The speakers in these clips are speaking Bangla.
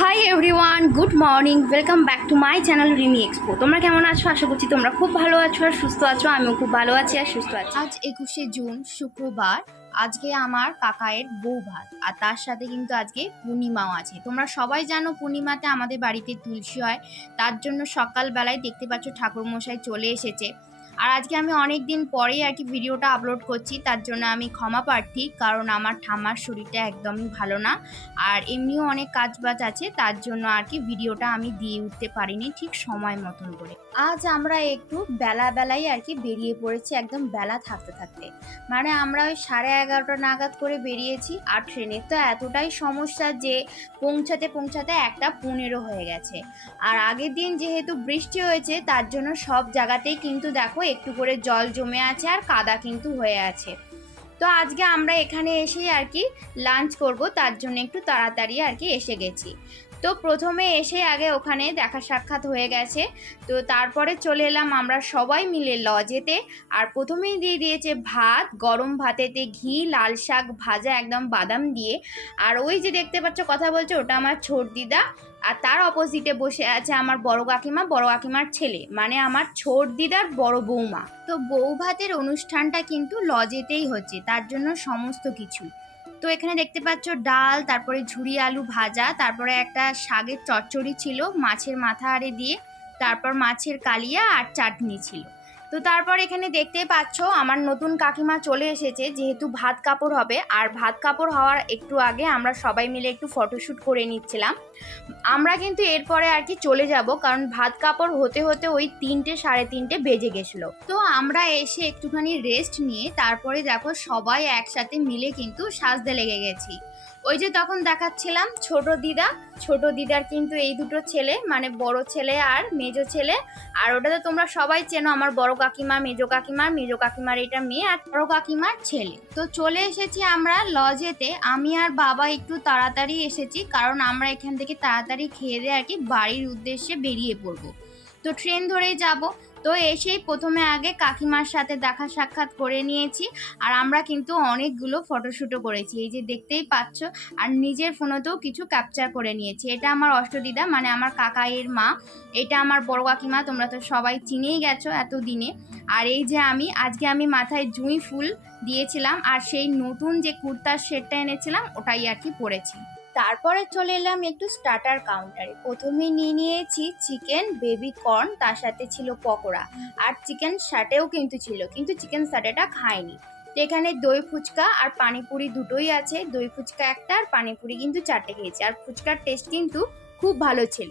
Hi everyone good morning welcome back to my channel Rimi expo তোমরা কেমন আছো? আশা করছি তোমরা খুব ভালো আছো আর সুস্থ আছো, আমিও খুব ভালো আছি আর সুস্থ আছি। আজ একুশে জুন, শুক্রবার, আজকে আমার কাকায়ের বউ ভাত, আর তার সাথে কিন্তু আজকে পূর্ণিমাও আছে। তোমরা সবাই জানো পূর্ণিমাতে আমাদের বাড়িতে তুলসী হয়, তার জন্য সকালবেলায় দেখতে পাচ্ছ ঠাকুরমশাই চলে এসেছে। আর আজকে আমি অনেক দিন পরেই আর কি ভিডিওটা আপলোড করছি, তার জন্য আমি ক্ষমা প্রার্থী, কারণ আমার ঠাম্মার শরীরটা একদমই ভালো না। আর এমনিও অনেক কাজ বাজ আছে, তার জন্য আর কি ভিডিওটা আমি দিয়ে উঠতে পারিনি ঠিক সময় মতন করে। আজ আমরা একটু বেলা বেলাই আর কি বেরিয়ে পড়েছি, একদম বেলা থাকতে থাকতে। মানে আমরা ওই সাড়ে এগারোটা নাগাদ করে বেরিয়েছি, আর ট্রেনের তো এতটাই সমস্যা যে পৌঁছাতে পৌঁছাতে একটা পনেরো হয়ে গেছে। আর আগের দিন যেহেতু বৃষ্টি হয়েছে, তার জন্য সব জায়গাতেই কিন্তু দেখো একটু করে জল জমে আছে আর কাদা কিন্তু হয়ে আছে। তো আজকে আমরা এখানে এসেই আর কি লাঞ্চ করব, তার জন্য একটু তাড়াতাড়ি আর কি এসে গেছি। তো প্রথমে এসে আগে ওখানে দেখা সাক্ষাৎ হয়ে গেছে। তো তারপরে চলে এলাম আমরা সবাই মিলে লজেতে। আর প্রথমেই দিয়ে দিয়েছে ভাত, গরম ভাতেতে ঘি, লাল শাক ভাজা, একদম বাদাম দিয়ে। আর ওই যে দেখতে পাচ্ছ কথা বলছে, ওটা আমার ছোট দিদা। আর তার অপোজিটে বসে আছে আমার বড় কাকিমা, বড় কাকিমার ছেলে। মানে আমার ছোট দিদার বড় বৌমা। তো বউ ভাতের অনুষ্ঠানটা কিন্তু লজেতেই হচ্ছে, তার জন্য সমস্ত কিছু। তো এখানে দেখতে পাচ্ছ ডাল, তারপরে ঝুড়ি আলু ভাজা, তারপরে একটা শাকের চচ্চড়ি ছিল মাছের মাথা আরে দিয়ে, তারপর মাছের কালিয়া আর চাটনি ছিল। তো তারপর এখানে দেখতে পাচ্ছ আমার নতুন কাকিমা চলে এসেছে, যেহেতু ভাত কাপড় হবে। আর ভাত কাপড় হওয়ার একটু আগে আমরা সবাই মিলে একটু ফটোশ্যুট করে নিচ্ছিলাম। আমরা কিন্তু এরপরে আর কি চলে যাব, কারণ ভাত কাপড় হতে হতে ওই তিনটে সাড়ে তিনটে বেজে গেছিল। তো আমরা এসে একটুখানি রেস্ট নিয়ে তারপরে দেখো সবাই একসাথে মিলে কিন্তু সাজতে লেগে গেছি। ওই যে তখন দেখাচ্ছিলাম ছোট দিদা, ছোট দিদার কিন্তু এই দুটো ছেলে মানে বড় ছেলে আর মেজো ছেলে। আর ওটাতে তোমরা সবাই চেনো আমার বড় কাকিমা, মেজো কাকিমার মেজো কাকিমার এটা মেয়ে আর বড় কাকিমার ছেলে। তো চলে এসেছি আমরা লজেতে আমি আর বাবা একটু তাড়াতাড়ি এসেছি, কারণ আমরা এখান থেকে তাড়াতাড়ি খেয়ে দিয়ে আর কি বাড়ির উদ্দেশ্যে বেরিয়ে পড়ব। তো ট্রেন ধরেই যাব। তো এসেই প্রথমে আগে কাকিমার সাথে দেখা সাক্ষাৎ করে নিয়েছি, আর আমরা কিন্তু অনেকগুলো ফটোশ্যুটও করেছি। এই যে দেখতেই পাচ্ছ, আর নিজের ফোনেতেও কিছু ক্যাপচার করে নিয়েছি। এটা আমার অষ্টদিদা মানে আমার কাকাইয়ের মা, এটা আমার বড় কাকিমা, তোমরা তো সবাই চিনেই গেছো এতদিনে। আর এই যে আমি, আজকে আমি মাথায় জুঁই ফুল দিয়েছিলাম, আর সেই নতুন যে কুর্তার সেটটা এনেছিলাম, ওটাই আর কি পরেছি। তারপরে চলে এলাম একটু স্টার্টার কাউন্টারে প্রথমেই নিয়ে নিয়েছি চিকেন বেবি কর্ন তার সাথে ছিল পকোড়া। আর চিকেন শাটেও কিন্তু ছিল, কিন্তু চিকেন শাটেটা খাইনি। এখানে দই ফুচকা আর পানিপুরি দুটোই আছে। দই ফুচকা একটা আর পানিপুরি কিন্তু চারটে খেয়েছি। আর ফুচকার টেস্ট কিন্তু খুব ভালো ছিল।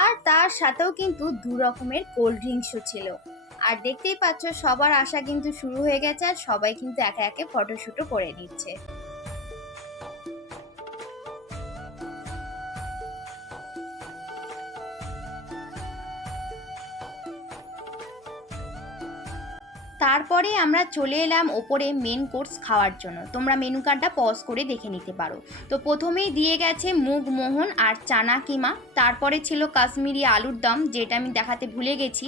আর তার সাথেও কিন্তু দু রকমের কোল্ড ড্রিঙ্কসও ছিল। আর দেখতেই পাচ্ছ, সবার আশা কিন্তু শুরু হয়ে গেছে আর সবাই কিন্তু একে একে ফটোশ্যুটও করে নিচ্ছে। তারপরে আমরা চলে এলাম ওপরে মেন কোর্স খাওয়ার জন্য। তোমরা মেনু কার্ডটা পজ করে দেখে নিতে পারো। তো প্রথমেই দিয়ে গেছে মুগ মোহন আর চানা কিমা। তারপরে ছিল কাশ্মীরি আলুর দম, যেটা আমি দেখাতে ভুলে গেছি।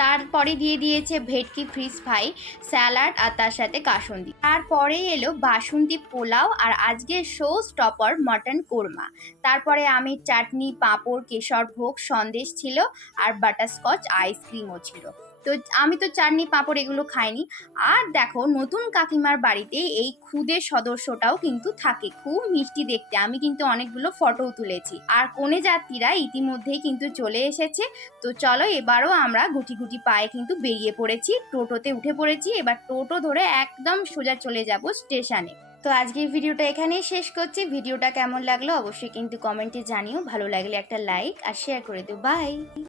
তারপরে দিয়ে দিয়েছে ভেটকি ফ্রিজ ফ্রাই স্যালাড আর তার সাথে কাসুন্দি। তারপরে এলো বাসন্তী পোলাও আর আজকে শো স্টপার মটন কোরমা। তারপরে আমি চাটনি, পাঁপড়, কেশর ভোগ, সন্দেশ ছিল আর বাটারস্কচ আইসক্রিমও ছিল। তো আমি তো চাটনি পাঁপড় এগুলো খাইনি। আর দেখো, নতুন কাকিমার বাড়িতে এই খুদে সদস্যটাও কিন্তু থাকে। খুব মিষ্টি দেখতে। আমি কিন্তু অনেকগুলো ফটোও তুলেছি। আর কোনে যাত্রীরা ইতিমধ্যেই কিন্তু চলে এসেছে। তো চলো, এবারও আমরা গুটি গুটি পায়ে কিন্তু বেরিয়ে পড়েছি। টোটোতে উঠে পড়েছি। এবার টোটো ধরে একদম সোজা চলে যাব স্টেশনে। তো আজকের ভিডিওটা এখানেই শেষ করছি। ভিডিওটা কেমন লাগল অবশ্যই কিন্তু কমেন্টে জানিও। ভালো লাগলে একটা লাইক আর শেয়ার করে দিও। বাই!